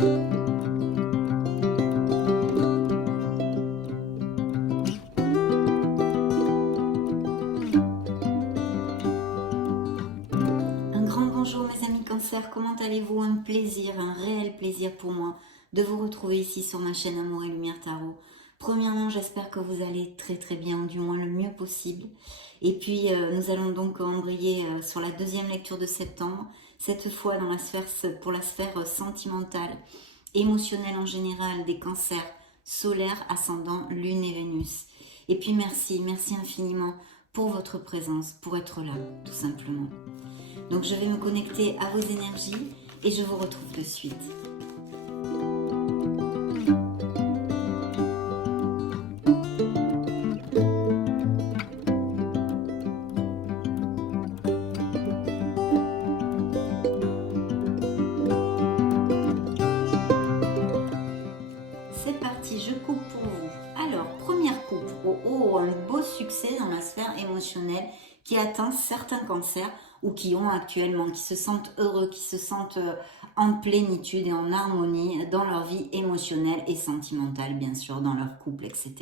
Un grand bonjour mes amis Cancer, comment allez-vous? Un plaisir, un réel plaisir pour moi de vous retrouver ici sur ma chaîne Amour et Lumière Tarot. Premièrement, j'espère que vous allez très bien, ou du moins le mieux possible. Et puis nous allons donc embrayer sur la deuxième lecture de septembre, cette fois dans la sphère, pour la sphère sentimentale, émotionnelle en général, des cancers, solaire, ascendant, lune et Vénus. Et puis merci infiniment pour votre présence, pour être là, tout simplement. Donc je vais me connecter à vos énergies et je vous retrouve de suite. C'est parti, je coupe pour vous. Alors, première coupe. Un beau succès dans la sphère émotionnelle qui atteint certains cancers ou qui ont actuellement, qui se sentent heureux, qui se sentent en plénitude et en harmonie dans leur vie émotionnelle et sentimentale, bien sûr, dans leur couple, etc.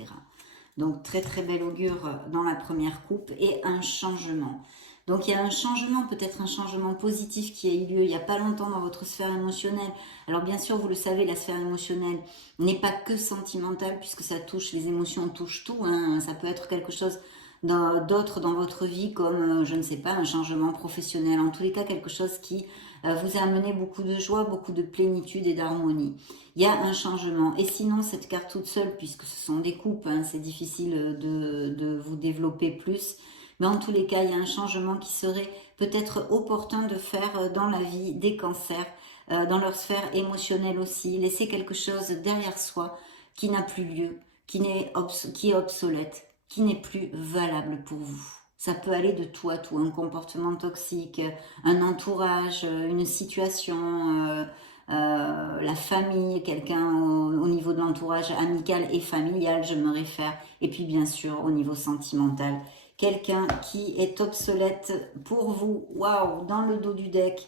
Donc, très bel augure dans la première coupe et un changement. Donc il y a un changement, peut-être un changement positif qui a eu lieu il n'y a pas longtemps dans votre sphère émotionnelle. Alors bien sûr, vous le savez, la sphère émotionnelle n'est pas que sentimentale puisque ça touche, les émotions touchent tout. Hein. Ça peut être quelque chose d'autre dans votre vie comme, je ne sais pas, un changement professionnel. En tous les cas, quelque chose qui vous a amené beaucoup de joie, beaucoup de plénitude et d'harmonie. Il y a un changement. Et sinon, cette carte toute seule, puisque ce sont des coupes, hein, c'est difficile de vous développer plus. Mais en tous les cas, il y a un changement qui serait peut-être opportun de faire dans la vie des cancers, dans leur sphère émotionnelle aussi. Laisser quelque chose derrière soi qui n'a plus lieu, qui est obsolète, qui n'est plus valable pour vous. Ça peut aller de tout à tout, un comportement toxique, un entourage, une situation, la famille, quelqu'un au niveau de l'entourage amical et familial, je me réfère, et puis bien sûr au niveau sentimental. Quelqu'un qui est obsolète pour vous, waouh, dans le dos du deck.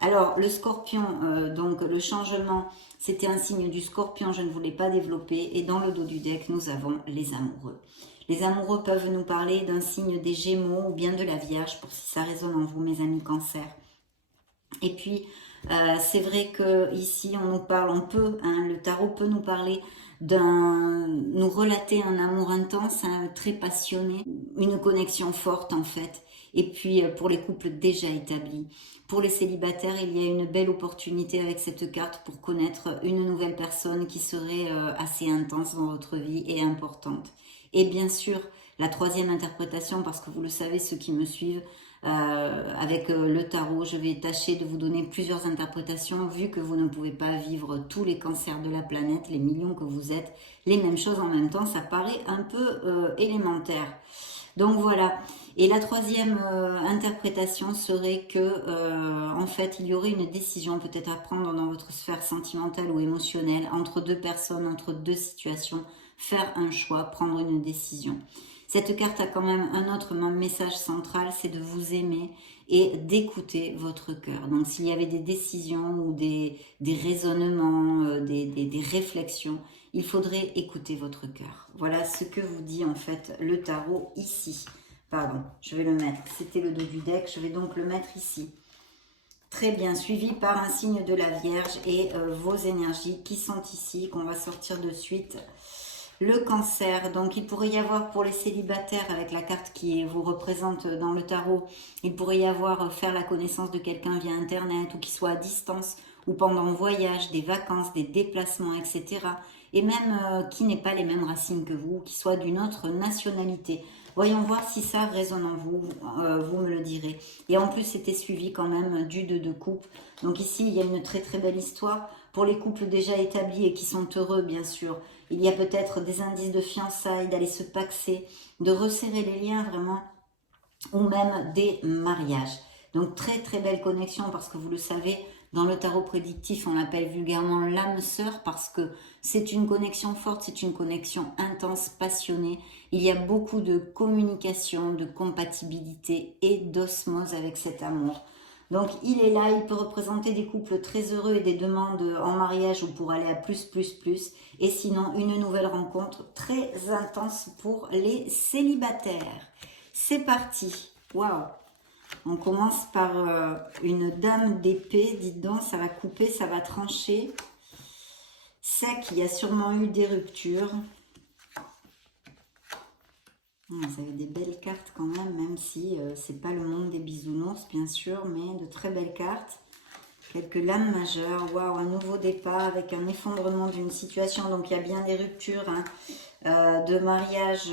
Alors, le scorpion, donc le changement, c'était un signe du scorpion, je ne voulais pas développer. Et dans le dos du deck, nous avons les amoureux. Les amoureux peuvent nous parler d'un signe des Gémeaux ou bien de la Vierge, pour si ça résonne en vous, mes amis Cancer. Et puis, c'est vrai que ici on nous parle, le tarot peut nous parler nous relater un amour intense, hein, très passionné, une connexion forte en fait. Et puis pour les couples déjà établis, pour les célibataires, il y a une belle opportunité avec cette carte pour connaître une nouvelle personne qui serait assez intense dans votre vie et importante. Et bien sûr, la troisième interprétation, parce que vous le savez, ceux qui me suivent, avec le tarot, je vais tâcher de vous donner plusieurs interprétations vu que vous ne pouvez pas vivre tous les cancers de la planète, les millions que vous êtes, les mêmes choses en même temps, ça paraît un peu élémentaire. Donc voilà. Et la troisième interprétation serait que en fait il y aurait une décision peut-être à prendre dans votre sphère sentimentale ou émotionnelle entre deux personnes, entre deux situations, faire un choix, prendre une décision. Cette carte a quand même un autre message central, c'est de vous aimer et d'écouter votre cœur. Donc s'il y avait des décisions ou des raisonnements, des réflexions, il faudrait écouter votre cœur. Voilà ce que vous dit en fait le tarot ici. Pardon, je vais le mettre. C'était le dos du deck, je vais donc le mettre ici. Très bien, suivi par un signe de la Vierge et vos énergies qui sont ici, qu'on va sortir de suite. Le cancer, donc il pourrait y avoir pour les célibataires avec la carte qui vous représente dans le tarot, il pourrait y avoir faire la connaissance de quelqu'un via internet ou qui soit à distance ou pendant le voyage, des vacances, des déplacements, etc. Et même qui n'ait pas les mêmes racines que vous, qui soit d'une autre nationalité. Voyons voir si ça résonne en vous, vous me le direz. Et en plus, c'était suivi quand même du 2 de coupe. Donc ici, il y a une très belle histoire pour les couples déjà établis et qui sont heureux, bien sûr. Il y a peut-être des indices de fiançailles, d'aller se paxer, de resserrer les liens vraiment, ou même des mariages. Donc très belle connexion parce que vous le savez, dans le tarot prédictif, on l'appelle vulgairement l'âme sœur parce que c'est une connexion forte, c'est une connexion intense, passionnée. Il y a beaucoup de communication, de compatibilité et d'osmose avec cet amour. Donc il est là, il peut représenter des couples très heureux et des demandes en mariage ou pour aller à plus, plus, plus. Et sinon, une nouvelle rencontre très intense pour les célibataires. C'est parti. Waouh! On commence par une dame d'épée. Dites donc, ça va couper, ça va trancher. C'est qu'il y a sûrement eu des ruptures. Vous avez des belles cartes quand même si c'est pas le monde des bisounours, bien sûr, mais de très belles cartes. Quelques lames majeures. Waouh, un nouveau départ avec un effondrement d'une situation. Donc, il y a bien des ruptures de mariage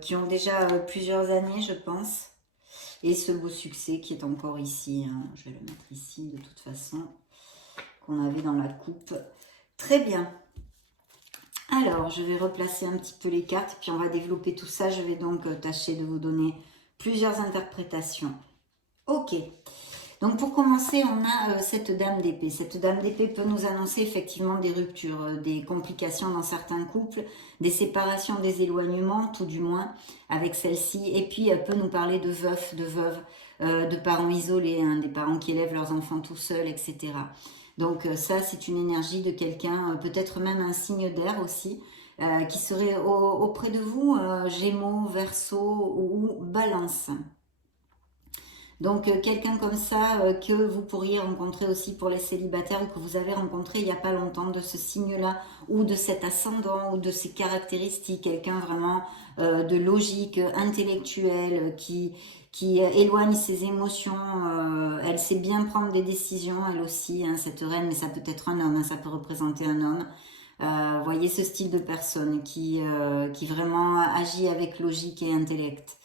qui ont déjà plusieurs années, je pense. Et ce beau succès qui est encore ici. Je vais le mettre ici de toute façon, qu'on avait dans la coupe. Très bien. Alors, je vais replacer un petit peu les cartes, puis on va développer tout ça. Je vais donc tâcher de vous donner plusieurs interprétations. Ok. Donc, pour commencer, on a cette dame d'épée. Cette dame d'épée peut nous annoncer effectivement des ruptures, des complications dans certains couples, des séparations, des éloignements, tout du moins, avec celle-ci. Et puis, elle peut nous parler de veufs, de veuves, de parents isolés, des parents qui élèvent leurs enfants tout seuls, etc. Donc ça, c'est une énergie de quelqu'un, peut-être même un signe d'air aussi, qui serait auprès de vous, Gémeaux, Verseau ou Balance. Donc quelqu'un comme ça que vous pourriez rencontrer aussi pour les célibataires ou que vous avez rencontré il n'y a pas longtemps de ce signe-là ou de cet ascendant ou de ces caractéristiques. Quelqu'un vraiment de logique, intellectuel, qui éloigne ses émotions. Elle sait bien prendre des décisions, elle aussi, cette reine, mais ça peut être un homme, ça peut représenter un homme. Voyez ce style de personne qui vraiment agit avec logique et intellect.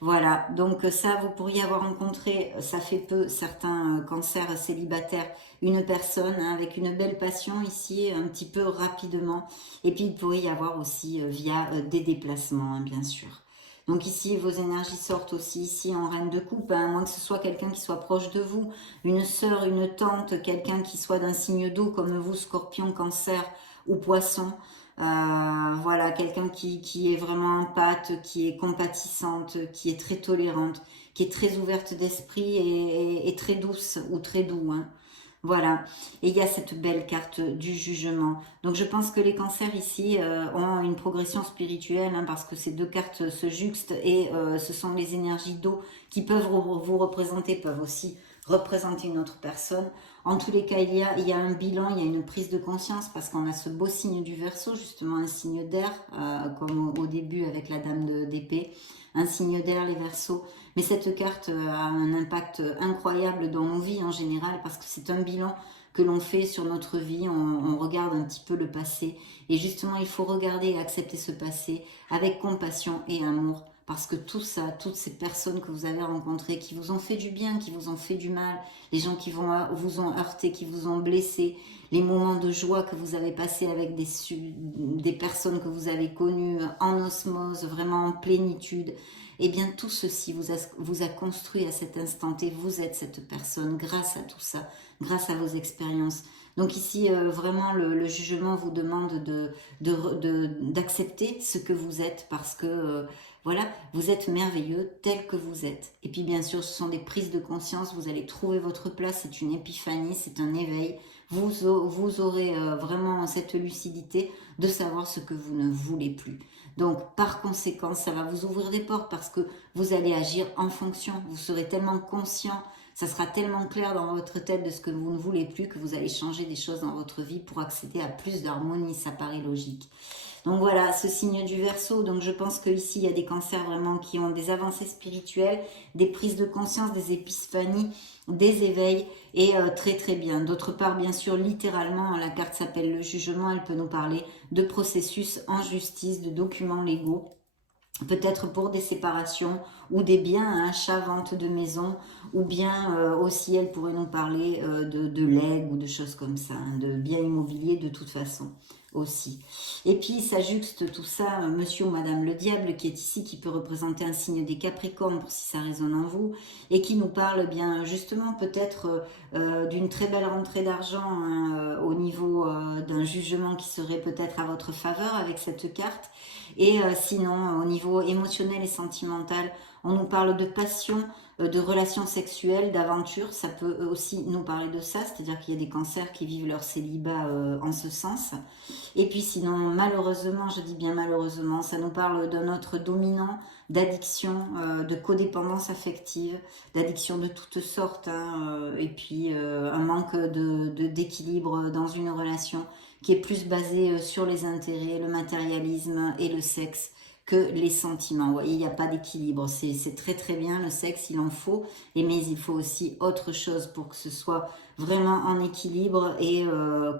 Voilà, donc ça, vous pourriez avoir rencontré, ça fait peu, certains cancers célibataires, une personne avec une belle passion ici, un petit peu rapidement. Et puis, il pourrait y avoir aussi via des déplacements, bien sûr. Donc ici, vos énergies sortent aussi ici en reine de coupe, à moins que ce soit quelqu'un qui soit proche de vous, une sœur, une tante, quelqu'un qui soit d'un signe d'eau comme vous, scorpion, cancer ou poisson. Voilà, quelqu'un qui est vraiment empathe, qui est compatissante, qui est très tolérante, qui est très ouverte d'esprit et très douce ou très doux. Voilà, et il y a cette belle carte du jugement. Donc je pense que les cancers ici ont une progression spirituelle parce que ces deux cartes se juxtent et ce sont les énergies d'eau qui peuvent vous représenter, peuvent aussi représenter une autre personne. En tous les cas, il y a un bilan, il y a une prise de conscience parce qu'on a ce beau signe du Verseau, justement un signe d'air, comme au début avec la dame d'épée, un signe d'air, les Verseaux. Mais cette carte a un impact incroyable dans nos vies en général parce que c'est un bilan que l'on fait sur notre vie, on regarde un petit peu le passé et justement il faut regarder et accepter ce passé avec compassion et amour parce que tout ça, toutes ces personnes que vous avez rencontrées qui vous ont fait du bien, qui vous ont fait du mal, les gens qui vous ont heurté, qui vous ont blessé, les moments de joie que vous avez passés avec des personnes que vous avez connues en osmose, vraiment en plénitude, eh bien tout ceci vous a construit à cet instant T. Vous êtes cette personne grâce à tout ça, grâce à vos expériences. Donc ici, vraiment, le jugement vous demande d'accepter ce que vous êtes parce que, voilà, vous êtes merveilleux tel que vous êtes. Et puis bien sûr, ce sont des prises de conscience, vous allez trouver votre place, c'est une épiphanie, c'est un éveil. Vous aurez vraiment cette lucidité de savoir ce que vous ne voulez plus. Donc, par conséquent, ça va vous ouvrir des portes parce que vous allez agir en fonction. Vous serez tellement conscient, ça sera tellement clair dans votre tête de ce que vous ne voulez plus que vous allez changer des choses dans votre vie pour accéder à plus d'harmonie. Ça paraît logique. Donc voilà, ce signe du Verseau. Donc je pense qu'ici, il y a des cancers vraiment qui ont des avancées spirituelles, des prises de conscience, des épiphanies, des éveils et très très bien. D'autre part, bien sûr, littéralement, la carte s'appelle le jugement. Elle peut nous parler de processus en justice, de documents légaux. Peut-être pour des séparations ou des biens, achat, vente de maison, ou bien aussi elle pourrait nous parler de legs ou de choses comme ça, de biens immobiliers de toute façon aussi. Et puis ça juxte tout ça, monsieur ou madame le diable qui est ici, qui peut représenter un signe des Capricornes pour si ça résonne en vous, et qui nous parle bien justement peut-être d'une très belle rentrée d'argent au niveau d'un jugement qui serait peut-être à votre faveur avec cette carte. Et sinon, au niveau émotionnel et sentimental, On nous parle de passion, de relations sexuelles, d'aventure. Ça peut aussi nous parler de ça, c'est-à-dire qu'il y a des cancers qui vivent leur célibat en ce sens. Et puis sinon, malheureusement, je dis bien malheureusement, ça nous parle d'un autre dominant, d'addiction, de codépendance affective, d'addiction de toutes sortes, hein, et puis un manque d'équilibre dans une relation qui est plus basée sur les intérêts, le matérialisme et le sexe que les sentiments. Vous voyez, il n'y a pas d'équilibre. C'est très très bien le sexe, il en faut, mais il faut aussi autre chose pour que ce soit vraiment en équilibre et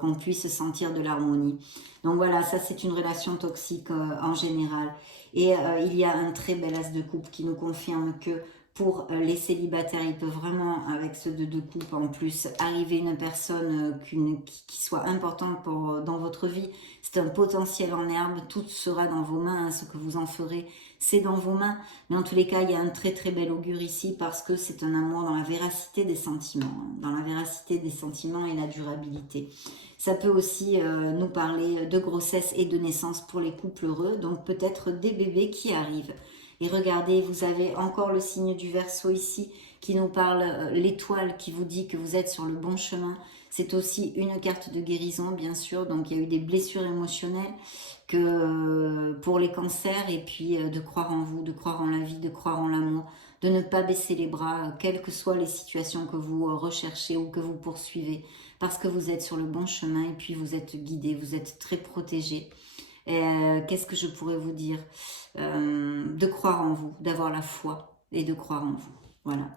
qu'on puisse sentir de l'harmonie. Donc voilà, ça c'est une relation toxique en général. Et il y a un très bel as de coupe qui nous confirme que pour les célibataires, il peut vraiment, avec ce deux de coupe en plus, arriver une personne qui soit importante dans votre vie. C'est un potentiel en herbe, tout sera dans vos mains, hein, ce que vous en ferez, c'est dans vos mains. Mais en tous les cas, il y a un très très bel augure ici parce que c'est un amour dans la véracité des sentiments, hein, dans la véracité des sentiments et la durabilité. Ça peut aussi nous parler de grossesse et de naissance pour les couples heureux, donc peut-être des bébés qui arrivent. Et regardez, vous avez encore le signe du Verseau ici qui nous parle, l'étoile qui vous dit que vous êtes sur le bon chemin. C'est aussi une carte de guérison, bien sûr. Donc, il y a eu des blessures émotionnelles pour les cancers et puis de croire en vous, de croire en la vie, de croire en l'amour, de ne pas baisser les bras, quelles que soient les situations que vous recherchez ou que vous poursuivez, parce que vous êtes sur le bon chemin et puis vous êtes guidé, vous êtes très protégé. Qu'est-ce que je pourrais vous dire? De croire en vous, d'avoir la foi et de croire en vous. Voilà.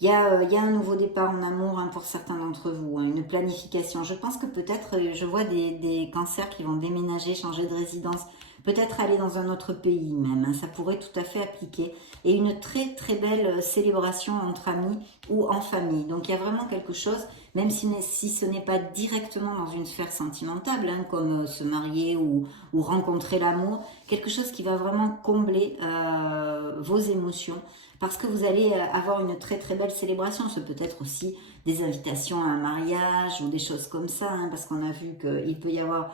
Il y a un nouveau départ en amour, hein, pour certains d'entre vous, hein, une planification. Je pense que peut-être, je vois des cancers qui vont déménager, changer de résidence, peut-être aller dans un autre pays même, hein, ça pourrait tout à fait appliquer. Et une très très belle célébration entre amis ou en famille. Donc il y a vraiment quelque chose, même si ce n'est pas directement dans une sphère sentimentale, hein, comme se marier ou rencontrer l'amour, quelque chose qui va vraiment combler vos émotions, parce que vous allez avoir une très très belle célébration. C'est peut-être aussi des invitations à un mariage ou des choses comme ça, hein, parce qu'on a vu qu'il peut y avoir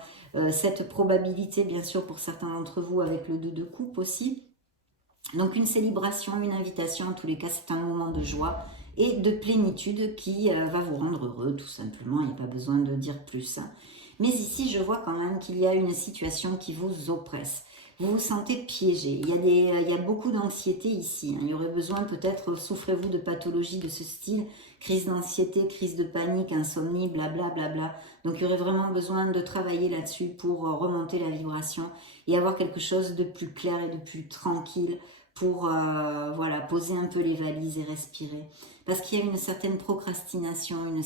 cette probabilité, bien sûr, pour certains d'entre vous, avec le 2 de coupe aussi. Donc une célébration, une invitation, en tous les cas, c'est un moment de joie et de plénitude qui va vous rendre heureux, tout simplement. Il n'y a pas besoin de dire plus, hein. Mais ici, je vois quand même qu'il y a une situation qui vous oppresse. Vous vous sentez piégé. Il y a beaucoup d'anxiété ici, hein. Il y aurait besoin, peut-être, souffrez-vous de pathologies de ce style, crise d'anxiété, crise de panique, insomnie, blablabla. Bla, bla, bla. Donc il y aurait vraiment besoin de travailler là-dessus pour remonter la vibration et avoir quelque chose de plus clair et de plus tranquille pour voilà, poser un peu les valises et respirer. Parce qu'il y a une certaine procrastination, un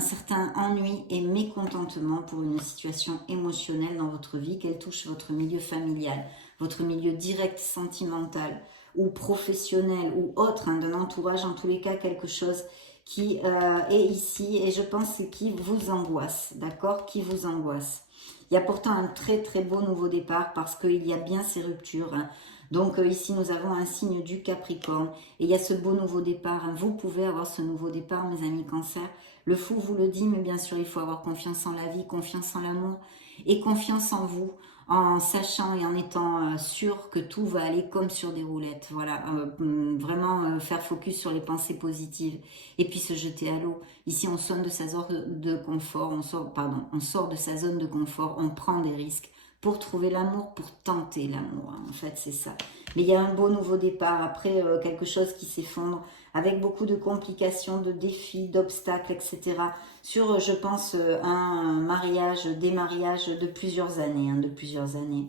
certain ennui et mécontentement pour une situation émotionnelle dans votre vie, qu'elle touche votre milieu familial, votre milieu direct sentimental ou professionnel ou autre, hein, d'un entourage, en tous les cas quelque chose qui est ici et je pense qui vous angoisse, d'accord, qui vous angoisse. Il y a pourtant un très très beau nouveau départ parce qu'il y a bien ces ruptures, hein. Donc ici nous avons un signe du Capricorne et il y a ce beau nouveau départ, hein. Vous pouvez avoir ce nouveau départ, mes amis Cancer. Le fou vous le dit, mais bien sûr il faut avoir confiance en la vie, confiance en l'amour et confiance en vous, en sachant et en étant sûr que tout va aller comme sur des roulettes. Voilà, vraiment faire focus sur les pensées positives et puis se jeter à l'eau. Ici on sonne de sa zone de confort, on sort de sa zone de confort, on prend des risques pour trouver l'amour, pour tenter l'amour, hein. En fait c'est ça. Mais il y a un beau nouveau départ, après quelque chose qui s'effondre, avec beaucoup de complications, de défis, d'obstacles, etc. Sur, je pense, un mariage, des mariages de plusieurs années, hein, de plusieurs années.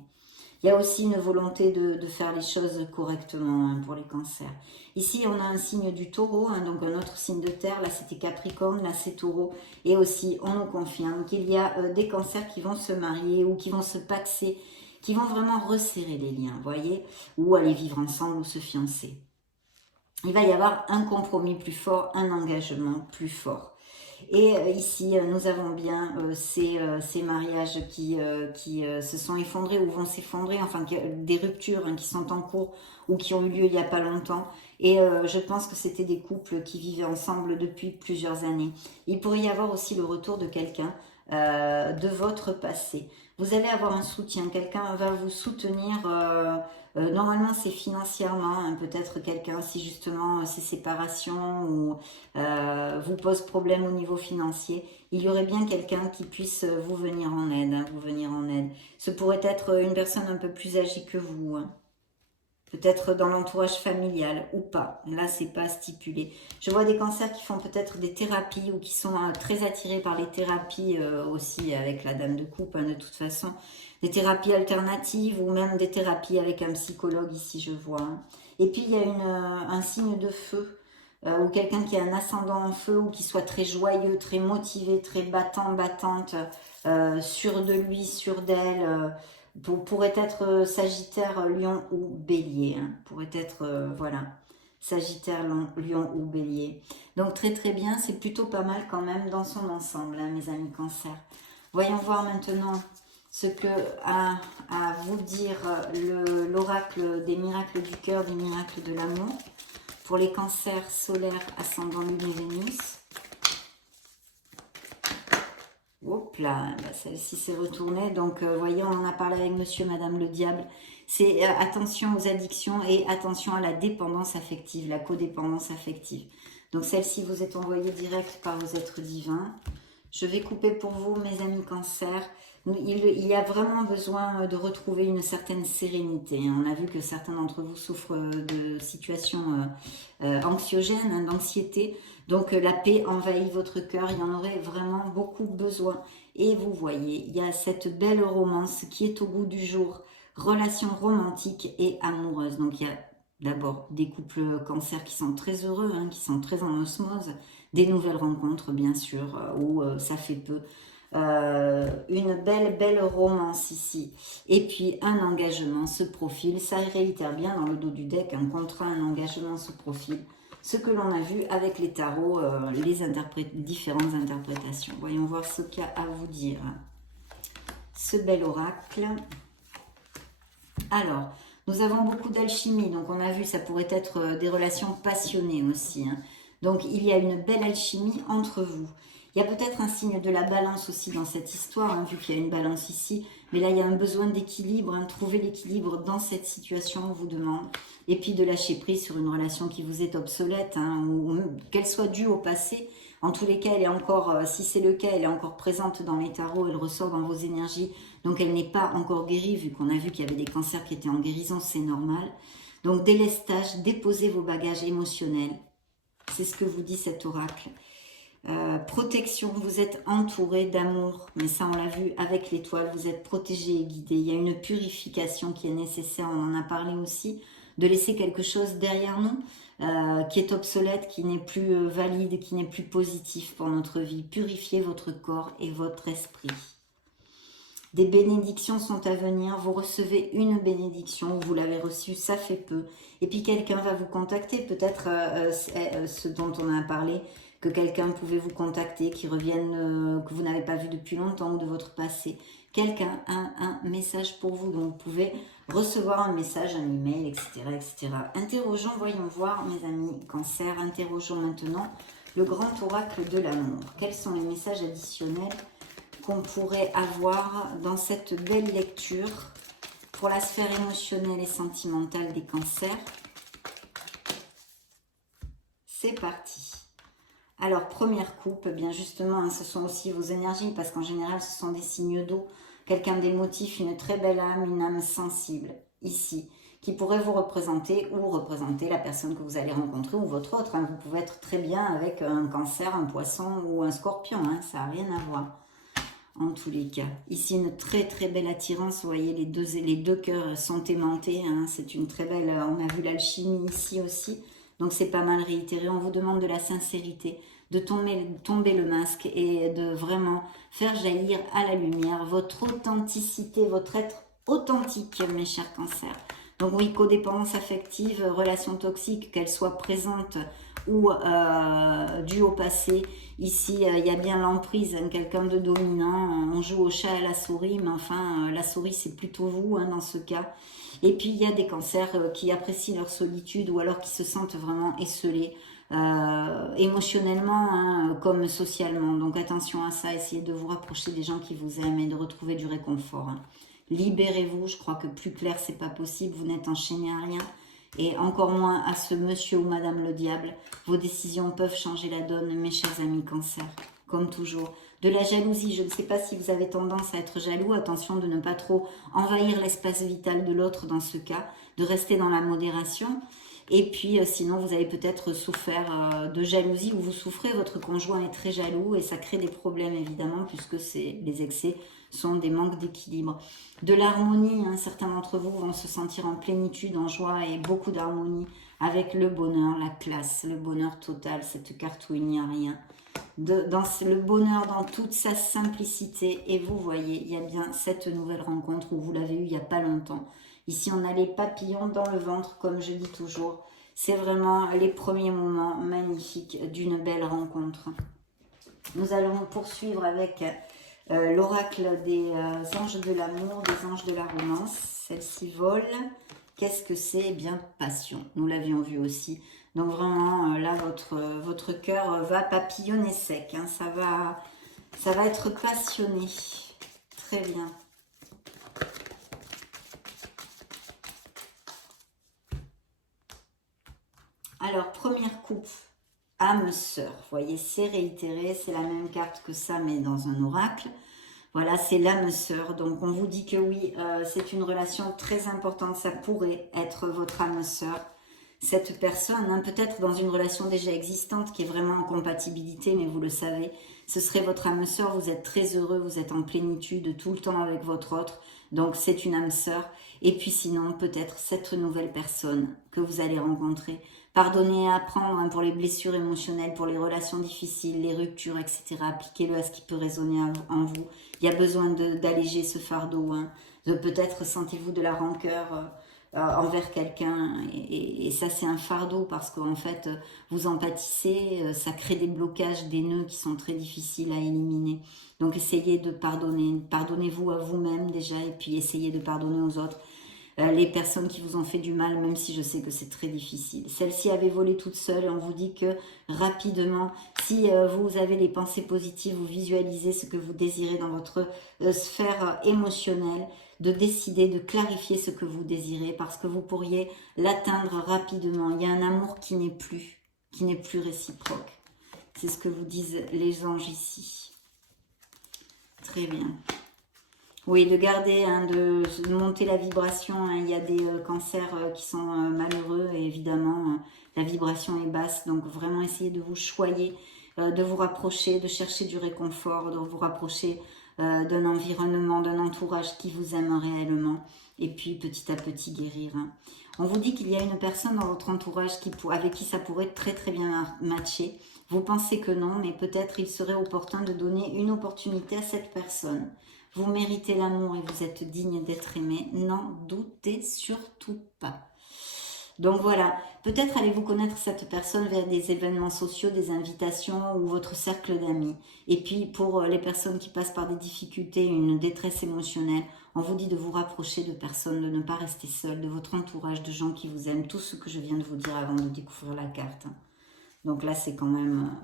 Il y a aussi une volonté de faire les choses correctement, hein, pour les cancers. Ici, on a un signe du taureau, hein, donc un autre signe de terre. Là, c'était Capricorne, là, c'est taureau. Et aussi, on nous confirme qu'il y a des cancers qui vont se marier ou qui vont se paxer, qui vont vraiment resserrer les liens, vous voyez, ou aller vivre ensemble ou se fiancer. Il va y avoir un compromis plus fort, un engagement plus fort. Et ici, nous avons bien ces mariages qui se sont effondrés ou vont s'effondrer, enfin des ruptures, hein, qui sont en cours ou qui ont eu lieu il n'y a pas longtemps. Et je pense que c'était des couples qui vivaient ensemble depuis plusieurs années. Il pourrait y avoir aussi le retour de quelqu'un de votre passé. Vous allez avoir un soutien, quelqu'un va vous soutenir, normalement c'est financièrement, hein, peut-être quelqu'un si justement ces séparations ou vous pose problème au niveau financier, il y aurait bien quelqu'un qui puisse vous venir en aide, hein, vous venir en aide. Ce pourrait être une personne un peu plus âgée que vous, hein. Peut-être dans l'entourage familial ou pas. Là, c'est pas stipulé. Je vois des cancers qui font peut-être des thérapies ou qui sont très attirés par les thérapies aussi avec la dame de coupe, hein, de toute façon. Des thérapies alternatives ou même des thérapies avec un psychologue ici, je vois, hein. Et puis, il y a un signe de feu ou quelqu'un qui a un ascendant en feu ou qui soit très joyeux, très motivé, très battant, battante, sûr de lui, sûr d'elle, pourrait être Sagittaire, Lion ou Bélier, hein. Pourrait être, voilà, Sagittaire, Lion ou Bélier. Donc très très bien, c'est plutôt pas mal quand même dans son ensemble, hein, mes amis Cancer. Voyons voir maintenant ce que a à vous dire l'oracle des miracles du cœur, des miracles de l'amour, pour les cancers solaires, ascendant Lune et Vénus. Hop là, bah, celle-ci s'est retournée. Donc, voyez, on en a parlé avec monsieur, madame le diable. C'est attention aux addictions et attention à la dépendance affective, la codépendance affective. Donc, celle-ci vous est envoyée direct par vos êtres divins. Je vais couper pour vous, mes amis Cancer. Il y a vraiment besoin de retrouver une certaine sérénité. On a vu que certains d'entre vous souffrent de situations anxiogènes, hein, d'anxiété. Donc la paix envahit votre cœur, il y en aurait vraiment beaucoup besoin. Et vous voyez, il y a cette belle romance qui est au goût du jour. Relation romantique et amoureuse. Donc il y a d'abord des couples Cancer qui sont très heureux, hein, qui sont très en osmose. Des nouvelles rencontres, bien sûr, où ça fait peu. Une belle romance ici. Et puis, un engagement se profile. Ça réitère bien dans le dos du deck, un contrat, un engagement se profile. Ce que l'on a vu avec les tarots, les différentes interprétations. Voyons voir ce qu'il y a à vous dire. Ce bel oracle. Alors, nous avons beaucoup d'alchimie. Donc, on a vu, ça pourrait être des relations passionnées aussi, hein. Donc, il y a une belle alchimie entre vous. Il y a peut-être un signe de la balance aussi dans cette histoire, hein, vu qu'il y a une balance ici. Mais là, il y a un besoin d'équilibre, hein. Trouver l'équilibre dans cette situation, on vous demande. Et puis de lâcher prise sur une relation qui vous est obsolète, hein, ou qu'elle soit due au passé. En tous les cas, elle est encore, si c'est le cas, elle est encore présente dans les tarots, elle ressort dans vos énergies. Donc, elle n'est pas encore guérie, vu qu'on a vu qu'il y avait des cancers qui étaient en guérison, c'est normal. Donc, délestage, déposez vos bagages émotionnels. C'est ce que vous dit cet oracle. Protection, vous êtes entouré d'amour, mais ça on l'a vu avec l'étoile, vous êtes protégé et guidé. Il y a une purification qui est nécessaire, on en a parlé aussi, de laisser quelque chose derrière nous qui est obsolète, qui n'est plus valide, qui n'est plus positif pour notre vie. Purifiez votre corps et votre esprit. Des bénédictions sont à venir, vous recevez une bénédiction, vous l'avez reçue, ça fait peu. Et puis quelqu'un va vous contacter, peut-être ce dont on a parlé, que quelqu'un pouvait vous contacter, qui revienne, que vous n'avez pas vu depuis longtemps ou de votre passé. Quelqu'un a un message pour vous, donc vous pouvez recevoir un message, un email, etc., etc. Interrogeons, voyons voir, mes amis Cancer, interrogeons maintenant le grand oracle de l'amour. Quels sont les messages additionnels qu'on pourrait avoir dans cette belle lecture pour la sphère émotionnelle et sentimentale des cancers? C'est parti. Alors, première coupe, bien justement, hein, ce sont aussi vos énergies, parce qu'en général, ce sont des signes d'eau. Quelqu'un d'émotif, une très belle âme, une âme sensible, ici, qui pourrait vous représenter ou représenter la personne que vous allez rencontrer ou votre autre, hein. Vous pouvez être très bien avec un cancer, un poisson ou un scorpion, hein, ça n'a rien à voir. En tous les cas, ici une très belle attirance, vous voyez les deux cœurs sont aimantés, hein. C'est une très belle, on a vu l'alchimie ici aussi, donc c'est pas mal réitéré. On vous demande de la sincérité, de tomber le masque et de vraiment faire jaillir à la lumière votre authenticité, votre être authentique, mes chers cancers. Donc oui, codépendance affective, relation toxique, qu'elle soit présente ou due au passé. Ici, il y a bien l'emprise, hein, quelqu'un de dominant. On joue au chat et à la souris, mais enfin, la souris, c'est plutôt vous, hein, dans ce cas. Et puis, il y a des cancers qui apprécient leur solitude ou alors qui se sentent vraiment esselés. émotionnellement hein, comme socialement. Donc attention à ça, essayez de vous rapprocher des gens qui vous aiment et de retrouver du réconfort. Hein. Libérez-vous, je crois que plus clair c'est pas possible, vous n'êtes enchaîné à rien. Et encore moins à ce monsieur ou madame le diable. Vos décisions peuvent changer la donne, mes chers amis Cancer, comme toujours. De la jalousie, je ne sais pas si vous avez tendance à être jaloux, attention de ne pas trop envahir l'espace vital de l'autre dans ce cas, de rester dans la modération. Et puis sinon vous avez peut-être souffert de jalousie ou vous souffrez, votre conjoint est très jaloux et ça crée des problèmes évidemment puisque les excès sont des manques d'équilibre. De l'harmonie, hein, certains d'entre vous vont se sentir en plénitude, en joie et beaucoup d'harmonie avec le bonheur, la classe, le bonheur total, cette carte où il n'y a rien. Dans le bonheur dans toute sa simplicité et vous voyez, il y a bien cette nouvelle rencontre où vous l'avez eue il n'y a pas longtemps. Ici, on a les papillons dans le ventre, comme je dis toujours. C'est vraiment les premiers moments magnifiques d'une belle rencontre. Nous allons poursuivre avec l'oracle des anges de l'amour, des anges de la romance. Celle-ci vole. Qu'est-ce que c'est? Eh bien, passion. Nous l'avions vu aussi. Donc vraiment, là, votre cœur va papillonner sec. Hein. Ça va être passionné. Très bien. Alors, première coupe, âme sœur. Vous voyez, c'est réitéré, c'est la même carte que ça, mais dans un oracle. Voilà, c'est l'âme sœur. Donc, on vous dit que oui, c'est une relation très importante. Ça pourrait être votre âme sœur. Cette personne, hein, peut-être dans une relation déjà existante qui est vraiment en compatibilité, mais vous le savez, ce serait votre âme sœur. Vous êtes très heureux, vous êtes en plénitude tout le temps avec votre autre. Donc, c'est une âme sœur. Et puis sinon, peut-être cette nouvelle personne que vous allez rencontrer. Pardonnez et apprendre hein, pour les blessures émotionnelles, pour les relations difficiles, les ruptures, etc. Appliquez-le à ce qui peut résonner en vous. Il y a besoin d'alléger ce fardeau. Hein. Peut-être sentez-vous de la rancœur envers quelqu'un. Et ça, c'est un fardeau parce qu'en fait, vous en pâtissez. Ça crée des blocages, des nœuds qui sont très difficiles à éliminer. Donc, essayez de pardonner. Pardonnez-vous à vous-même déjà et puis essayez de pardonner aux autres. Les personnes qui vous ont fait du mal, même si je sais que c'est très difficile. Celle-ci avait volé toute seule. On vous dit que rapidement, si vous avez les pensées positives, vous visualisez ce que vous désirez dans votre sphère émotionnelle, de décider, de clarifier ce que vous désirez parce que vous pourriez l'atteindre rapidement. Il y a un amour qui n'est plus réciproque. C'est ce que vous disent les anges ici. Très bien. Oui, de garder, hein, de monter la vibration. Hein. Il y a des cancers qui sont malheureux et évidemment, la vibration est basse. Donc, vraiment, essayez de vous choyer, de vous rapprocher, de chercher du réconfort, de vous rapprocher d'un environnement, d'un entourage qui vous aime réellement. Et puis, petit à petit, guérir. Hein. On vous dit qu'il y a une personne dans votre entourage avec qui ça pourrait très, très bien matcher. Vous pensez que non, mais peut-être il serait opportun de donner une opportunité à cette personne. Vous méritez l'amour et vous êtes digne d'être aimé. N'en doutez surtout pas. Donc voilà, peut-être allez-vous connaître cette personne via des événements sociaux, des invitations ou votre cercle d'amis. Et puis pour les personnes qui passent par des difficultés, une détresse émotionnelle, on vous dit de vous rapprocher de personnes, de ne pas rester seul, de votre entourage, de gens qui vous aiment. Tout ce que je viens de vous dire avant de découvrir la carte. Donc là, c'est quand même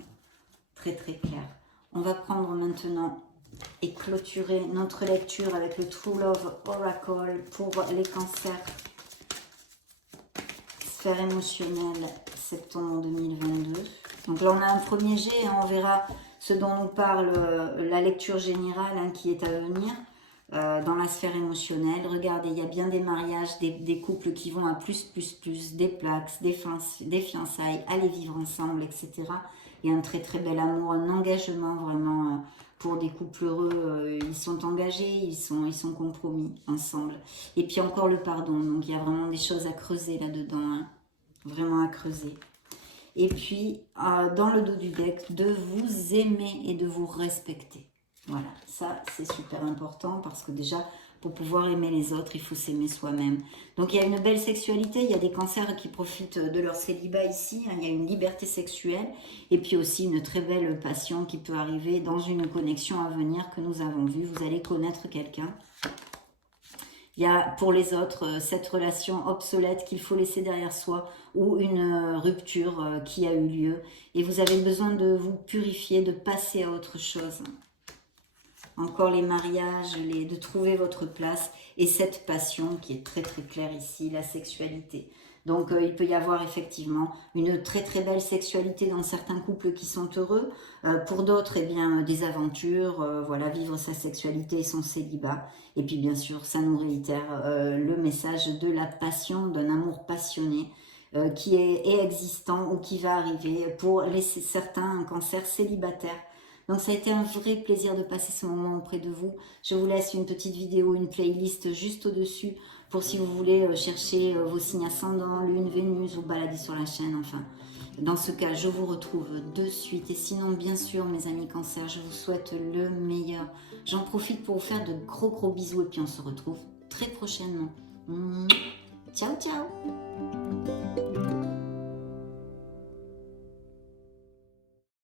très très clair. On va prendre maintenant et clôturer notre lecture avec le True Love Oracle pour les cancers. Sphère émotionnelle, septembre 2022. Donc là, on a un premier jet, hein, on verra ce dont nous parle la lecture générale hein, qui est à venir dans la sphère émotionnelle. Regardez, il y a bien des mariages, des couples qui vont à plus, des plaques, des fiançailles, aller vivre ensemble, etc. Il y a un très très bel amour, un engagement vraiment pour des couples heureux. Ils sont engagés, ils sont compromis ensemble. Et puis encore le pardon, donc il y a vraiment des choses à creuser là-dedans, hein, vraiment à creuser. Et puis dans le dos du deck, de vous aimer et de vous respecter. Voilà, ça c'est super important parce que déjà, pour pouvoir aimer les autres, il faut s'aimer soi-même. Donc il y a une belle sexualité, il y a des cancers qui profitent de leur célibat ici, hein, il y a une liberté sexuelle et puis aussi une très belle passion qui peut arriver dans une connexion à venir que nous avons vue. Vous allez connaître quelqu'un Il y a pour les autres cette relation obsolète qu'il faut laisser derrière soi ou une rupture qui a eu lieu. Et vous avez besoin de vous purifier, de passer à autre chose. Encore les mariages, de trouver votre place et cette passion qui est très très claire ici, la sexualité. Donc il peut y avoir effectivement une très très belle sexualité dans certains couples qui sont heureux. Pour d'autres, eh bien, des aventures, voilà, vivre sa sexualité et son célibat. Et puis bien sûr, ça nous réitère le message de la passion, d'un amour passionné qui est existant ou qui va arriver pour certains cancers célibataires. Donc ça a été un vrai plaisir de passer ce moment auprès de vous. Je vous laisse une petite vidéo, une playlist juste au-dessus pour si vous voulez chercher vos signes ascendants, lune, Vénus, vous balader sur la chaîne, enfin. Dans ce cas, je vous retrouve de suite. Et sinon, bien sûr, mes amis cancer, je vous souhaite le meilleur. J'en profite pour vous faire de gros gros bisous et puis on se retrouve très prochainement. Ciao, ciao!